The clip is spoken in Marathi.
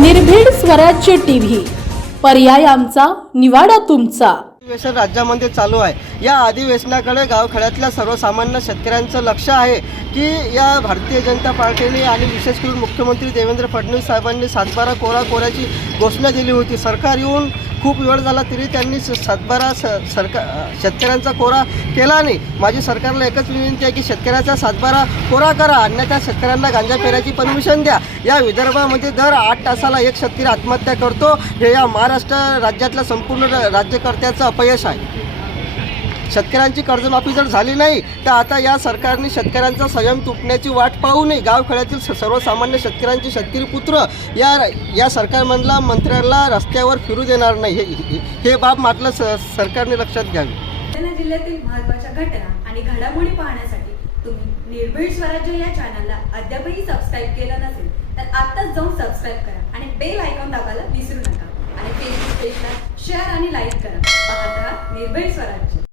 निर्भीड स्वराज्य टीव्ही. पर्याय आमचा निवाडा तुमचा. अधिवेशन राज्यामध्ये चालू आहे. या अधिवेशनाकडे गावखेड्यातल्या सर्वसामान्य शेतकऱ्यांचं लक्ष आहे की या भारतीय जनता पार्टीने आणि विशेष करून मुख्यमंत्री देवेंद्र फडणवीस साहेबांनी सातबारा कोरा कोऱ्याची घोषणा दिली होती. सरकार येऊन खूप वेळ झाला तरी त्यांनी स- सातबारा स सरकार शेतकऱ्यांचा कोरा केला नाही माझी सरकारला एकच विनंती आहे की शेतकऱ्याचा सातबारा कोरा करा. अन्यथा शेतकऱ्यांना गांजा पेरायची परमिशन द्या. या विदर्भामध्ये दर आठ तासाला एक शेतकरी आत्महत्या करतो. हे या महाराष्ट्र राज्यातल्या संपूर्ण र- राज्यकर्त्याचं अपयश आहे. शेतकऱ्यांची कर्जमाफी जर झाली नाही तर आता या सरकारने शेतकऱ्यांचा संयम तुटण्याची वाट पाहू नये. गावखेड्यातील सर्वसामान्य शेतकऱ्यांचे शेतकरी पुत्र या या सरकारमधला मंत्र्यांना रस्त्यावर फिरू देणार नाही. हे हे- बाब मात्र सरकारने लक्षात घ्यावी. बुलढाणा जिल्ह्यातील महत्त्वाच्या घटना आणि घडामोडी पाहण्यासाठी तुम्ही निर्भीड स्वराज्य या चॅनलला अद्यापही सबस्क्राईब केलं नसेल तर आत्ताच जाऊन सबस्क्राईब करा आणि बेल आयकॉन दाबायला विसरू नका. आणि फेसबुक पेजला शेअर आणि लाईक करा. पाहत राहा निर्भीड स्वराज्य.